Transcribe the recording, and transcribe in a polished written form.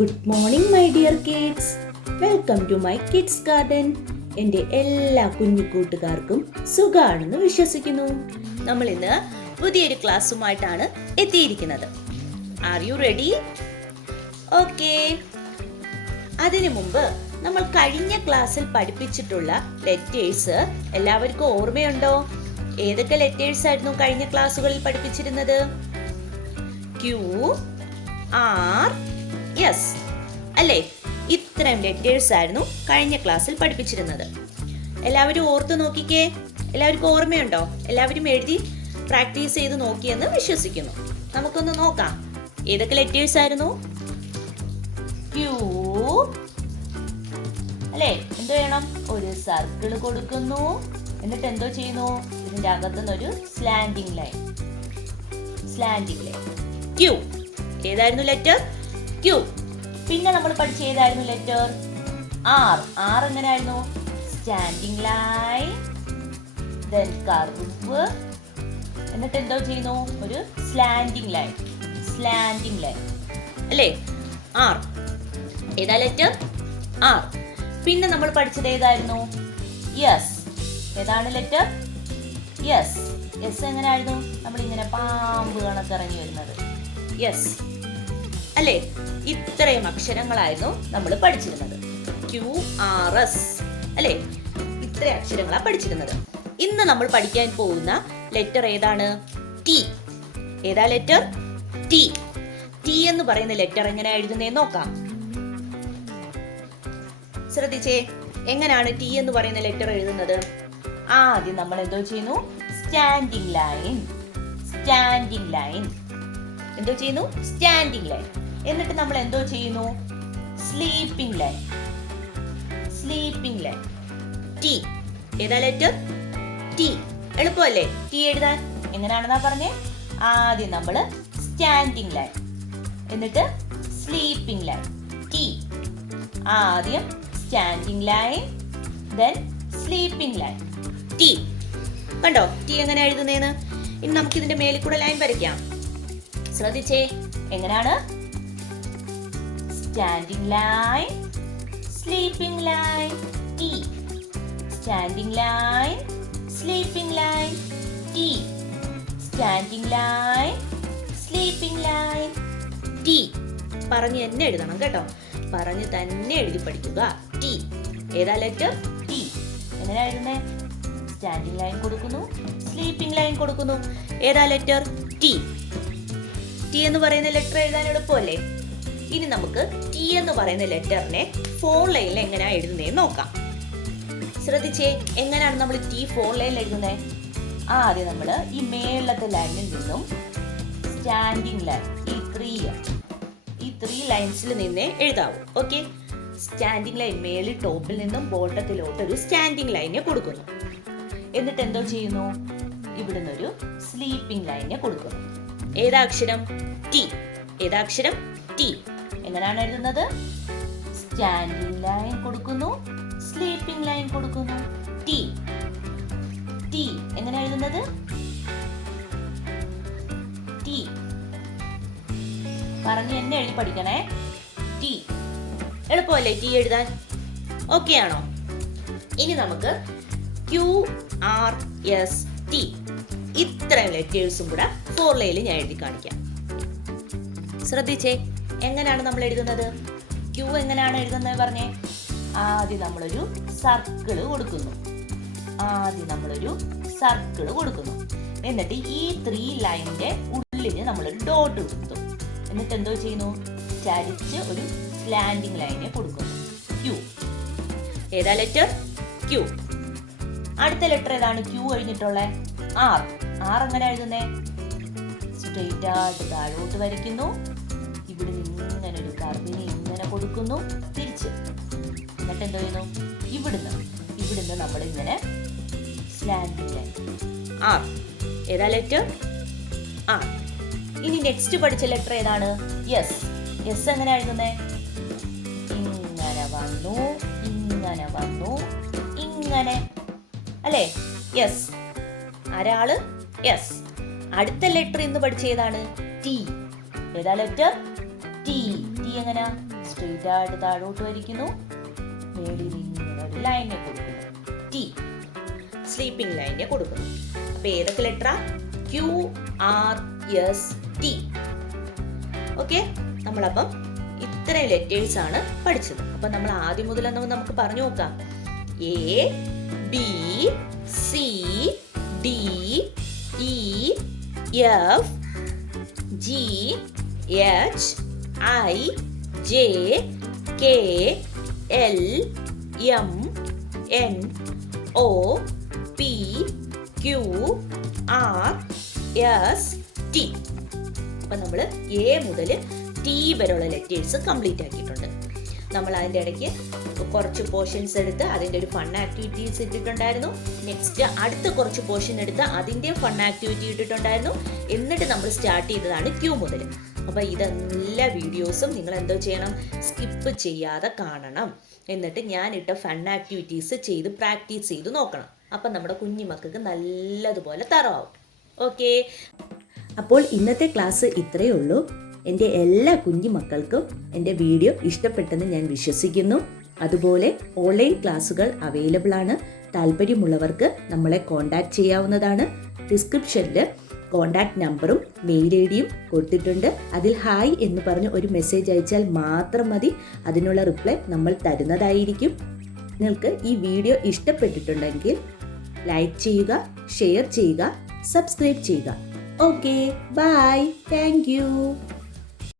Good morning my dear kids. Welcome to my kids garden. എൻ്റെ എല്ലാ കുഞ്ഞു കൂട്ടുകാർക്കും സുഖാണെന്ന് വിശ്വസിക്കുന്നു. നമ്മൾ ഇന്ന് പുതിയൊരു ക്ലാസ്സുമായിട്ടാണ് എത്തിയിരിക്കുന്നത്. Are you ready? ഓക്കെ. അതിനു മുമ്പ് നമ്മൾ കഴിഞ്ഞ ക്ലാസ്സിൽ പഠിപ്പിച്ചിട്ടുള്ള ലെറ്റേഴ്സ് എല്ലാവർക്കും ഓർമ്മയുണ്ടോ? ഏതൊക്കെ ലെറ്റേഴ്സ് ആയിരുന്നു കഴിഞ്ഞ ക്ലാസ്സുകളിൽ പഠിപ്പിച്ചിരുന്നത്? Q, R, S അല്ലേ? ഇത്രയും ലെറ്റേഴ്സ് ആയിരുന്നു കഴിഞ്ഞ ക്ലാസ്സിൽ പഠിപ്പിച്ചിരുന്നത്. എല്ലാവരും ഓർത്ത് നോക്കിക്കേ. എല്ലാവർക്കും ഓർമ്മയുണ്ടോ? എല്ലാവരും എഴുതി പ്രാക്ടീസ് ചെയ്ത് നോക്കിയെന്ന് വിശ്വസിക്കുന്നു. നമുക്കൊന്ന് നോക്കാം. ഏതൊക്കെ ലെറ്റേഴ്സ് ആയിരുന്നു? Q അല്ലേ? എന്ത് വേണം? ഒരു സർക്കിൾ കൊടുക്കുന്നു. എന്നിട്ട് എന്തോ ചെയ്യുന്നു? ഇതിന്റെ അകത്തുനിന്നൊരു സ്ലാൻഡിങ് ലൈൻ. Q. ഏതായിരുന്നു ലെറ്റർ? Q. പിന്നെ നമ്മൾ പഠിച്ച ഏതായിരുന്നു ലെറ്റർ? R. R എങ്ങനെയായിരുന്നു? സ്റ്റാൻഡിങ് ലൈൻ, then കർവ്, എന്നിട്ട് എന്തോ ചെയ്യുന്നു? ഒരു സ്ലാൻഡിങ് ലൈൻ അല്ലേ? R. ഏതാ ലെറ്റർ? R. പിന്നെ നമ്മൾ പഠിച്ചത് ഏതായിരുന്നു? S. ഏതാണ് ലെറ്റർ? S. S എങ്ങനെയായിരുന്നു? നമ്മളിങ്ങനെ പാമ്പ് കണക്കിറങ്ങി വരുന്നത്. യെസ് അല്ലേ? ഇത്രയും അക്ഷരങ്ങളായിരുന്നു നമ്മൾ പഠിച്ചിരുന്നത്. QRS അല്ലേ? ഇത്രയും അക്ഷരങ്ങളാണ് പഠിച്ചിരുന്നത്. ഇന്ന് നമ്മൾ പഠിക്കാൻ പോകുന്ന ലെറ്റർ ഏതാണ്? T. ഏതാ ലെറ്റർ? T. T എന്ന് പറയുന്ന ലെറ്റർ എങ്ങനെയാ എഴുതുന്നതെന്ന് നോക്കാം. ശ്രദ്ധിച്ചേ, എങ്ങനെയാണ് T എന്ന് പറയുന്ന ലെറ്റർ എഴുതുന്നത്? ആദ്യം നമ്മൾ എന്തോ ചെയ്യുന്നു? Standing line. എന്തോ ചെയ്യുന്നു? Standing line. എന്നിട്ട് നമ്മൾ എന്തോ ചെയ്യുന്നു? Sleeping line. T. ഏതാ ലെറ്റർ? T. എളുപ്പമല്ലേ T എഴുതാൻ? എങ്ങനെയാണെന്നാ പറഞ്ഞേ? ആദ്യം നമ്മൾ സ്റ്റാൻഡിങ് ലൈൻ, എന്നിട്ട് സ്ലീപ്പിംഗ് ലൈൻ. T. ആദ്യം standing line, then sleeping line. T. കണ്ടോ T എങ്ങനെ എഴുതുന്നേന്ന്? ഇനി നമുക്ക് ഇതിന്റെ മേലിൽ കൂടെ ലൈൻ വരയ്ക്കാം. ശ്രദ്ധിച്ചേ, എങ്ങനെയാണ്? Standing line, sleeping line, T. Standing line, sleeping line, T. Standing line, sleeping line, T. പറഞ്ഞ് തന്നെ എഴുതണം കേട്ടോ. പറഞ്ഞ് തന്നെ എഴുതി പഠിക്കുക. T. ഏതാ ലെറ്റർ? T. എങ്ങനെയാ എഴുതുന്നേ? സ്റ്റാൻഡിംഗ് ലൈൻ കൊടുക്കുന്നു, സ്ലീപ്പിംഗ് ലൈൻ കൊടുക്കുന്നു. ഏതാ ലെറ്റർ? T. T എന്ന് പറയുന്ന ലെറ്റർ എഴുതാൻ എളുപ്പമല്ലേ? ഇനി നമുക്ക് T എന്ന് പറയുന്ന ലെറ്ററിനെ ഫോർ ലൈനിൽ എങ്ങനെയാ എഴുതുന്നതെന്ന് നോക്കാം. ശ്രദ്ധിച്ചേ, എങ്ങനെയാണ് നമ്മൾ T ഫോർ ലൈനിൽ എഴുതുന്നത്? ആദ്യം നമ്മൾ ഈ മേളത്തെ ലൈനിൽ നിന്നും സ്റ്റാൻഡിംഗ് ലൈൻ, ഈ ത്രീ ലൈൻസിൽ നിന്നേ എഴുതാവൂ. ഓക്കെ. സ്റ്റാൻഡിംഗ് ലൈൻ മേളിൽ ടോപ്പിൽ നിന്നും ബോട്ടത്തിലോട്ട് ഒരു സ്റ്റാൻഡിംഗ് ലൈനെ കൊടുക്കുന്നു. എന്നിട്ട് എന്തോ ചെയ്യുന്നു? ഇവിടുന്ന് ഒരു സ്ലീപ്പിംഗ് ലൈനെ കൊടുക്കുന്നു. ഏതാ അക്ഷരം? T. ഏതാ അക്ഷരം? T. എങ്ങനെയാണ് എഴുതുന്നത്? സ്റ്റാൻഡിംഗ് ലൈൻ കൊടുക്കുന്നു, സ്ലീപ്പിംഗ് ലൈൻ കൊടുക്കുന്നു. T. എങ്ങനെ എഴുതുന്നത്? T. പറഞ്ഞു എന്നെ എഴുതി പഠിക്കണേ. T. എളുപ്പമല്ലേ T എഴുതാൻ? ഓക്കെ ആണോ? ഇനി നമുക്ക് QRS T ഇത്രയും ലെറ്റേഴ്സും കൂടെ ഫോർ ലൈനിൽ ഞാൻ എഴുതി കാണിക്കാം. ശ്രദ്ധിച്ചേ, എങ്ങനെയാണ് നമ്മൾ എഴുതുന്നത്? Q എങ്ങനെയാണ് എഴുതുന്നത് പറഞ്ഞേ? ആദ്യം നമ്മളൊരു സർക്കിള് കൊടുക്കുന്നു. എന്നിട്ട് ഈ ത്രീ ലൈനിന്റെ ഉള്ളിന് നമ്മളൊരു ഡോട്ട് കൊടുത്തു. എന്നിട്ട് എന്തോ ചെയ്യുന്നു? ചരിച്ച് ഒരു സ്ലാൻഡിംഗ് ലൈനെ കൊടുക്കുന്നു. Q. ഏതാ ലെറ്റർ? Q. അടുത്ത ലെറ്റർ ഏതാണ് Q കഴിഞ്ഞിട്ടുള്ള? R. R എങ്ങനെ എഴുതുന്നേ? സ്ട്രെയിറ്റ് ആയിട്ട് താഴോട്ട് വരയ്ക്കുന്നു. ഇവിടെ ഇങ്ങനെ ഒരു കർവിനെ ഇങ്ങനെ കൊടുക്കുന്നു, തിരിച്ച്. എന്നിട്ട് എന്തോ ചെയ്യുന്നു? ഇവിടുന്ന് നമ്മൾ ഇങ്ങനെ സ്ലാൻഡിംഗ് ലൈൻ. R. ഏതാ ലെറ്റർ? R. ഇനി നെക്സ്റ്റ് പഠിച്ച ലെറ്റർ ഏതാണ്? S. S എങ്ങനെ എഴുതുന്നേ? ഇങ്ങനെ വന്നു, ഇങ്ങനെ അല്ലേ? യെസ്. ആരാള്? യെസ്. അടുത്ത ലെറ്റർ ഇന്ന് പഠിച്ച ഏതാണ്? T. ഏതാ ലെറ്റർ? T. T എങ്ങനെ സ്ട്രെയിറ്റ് ആയിട്ട് താഴോട്ട് വരയ്ക്കുന്നു, മേളിൽ ഇങ്ങനെ ഒരു ലൈനെ കൊടുക്കുന്നു, ടി സ്ലീപ്പിംഗ് ലൈനെ കൊടുക്കുന്നു. അപ്പൊ ഏതൊക്കെ ലെറ്ററാ? Q R S T. Okay, നമ്മളപ്പം ഇത്രയും ലെറ്റേഴ്സ് ആണ് പഠിച്ചത്. അപ്പൊ നമ്മൾ ആദ്യം മുതൽ നമുക്ക് പറഞ്ഞു നോക്കാം. A B C D E F G H I J K L M N O P Q R S T. അപ്പൊ നമ്മൾ എ മുതൽ ടി വരെയുള്ള ലെറ്റേഴ്സ് കംപ്ലീറ്റ് ആക്കിയിട്ടുണ്ട്. നമ്മൾ അതിൻ്റെ ഇടയ്ക്ക് കുറച്ച് പോർഷൻസ് എടുത്ത് അതിൻ്റെ ഒരു ഫൺ ആക്ടിവിറ്റീസ് ഇട്ടിട്ടുണ്ടായിരുന്നു. നെക്സ്റ്റ് അടുത്ത കുറച്ച് പോർഷൻ എടുത്ത് അതിൻ്റെ ഫൺ ആക്ടിവിറ്റി ഇട്ടിട്ടുണ്ടായിരുന്നു. എന്നിട്ട് നമ്മൾ സ്റ്റാർട്ട് ചെയ്തതാണ് ക്യൂ മുതൽ. അപ്പോൾ ഇതെല്ലാ വീഡിയോസും നിങ്ങൾ എന്തോ ചെയ്യണം, സ്കിപ്പ് ചെയ്യാതെ കാണണം. എന്നിട്ട് ഞാനിട്ട ഫൺ ആക്ടിവിറ്റീസ് ചെയ്ത് പ്രാക്ടീസ് ചെയ്ത് നോക്കണം. അപ്പം നമ്മുടെ കുഞ്ഞുമക്കൾക്ക് നല്ലതുപോലെ തറവാകും. ഓക്കെ, അപ്പോൾ ഇന്നത്തെ ക്ലാസ് ഇത്രയേ ഉള്ളൂ. എൻ്റെ എല്ലാ കുഞ്ഞു മക്കൾക്കും എൻ്റെ വീഡിയോ ഇഷ്ടപ്പെട്ടെന്ന് ഞാൻ വിശ്വസിക്കുന്നു. അതുപോലെ ഓൺലൈൻ ക്ലാസ്സുകൾ അവൈലബിൾ ആണ്. താല്പര്യമുള്ളവർക്ക് നമ്മളെ കോൺടാക്റ്റ് ചെയ്യാവുന്നതാണ്. ഡിസ്ക്രിപ്ഷനിൽ കോൺടാക്റ്റ് നമ്പറും മെയിൽ ഐ ഡിയും കൊടുത്തിട്ടുണ്ട്. അതിൽ ഹായ് എന്ന് പറഞ്ഞ് ഒരു മെസ്സേജ് അയച്ചാൽ മാത്രം മതി. അതിനുള്ള റിപ്ലൈ നമ്മൾ തരുന്നതായിരിക്കും. നിങ്ങൾക്ക് ഈ വീഡിയോ ഇഷ്ടപ്പെട്ടിട്ടുണ്ടെങ്കിൽ ലൈക്ക് ചെയ്യുക, ഷെയർ ചെയ്യുക, സബ്സ്ക്രൈബ് ചെയ്യുക. Okay, bye, thank U.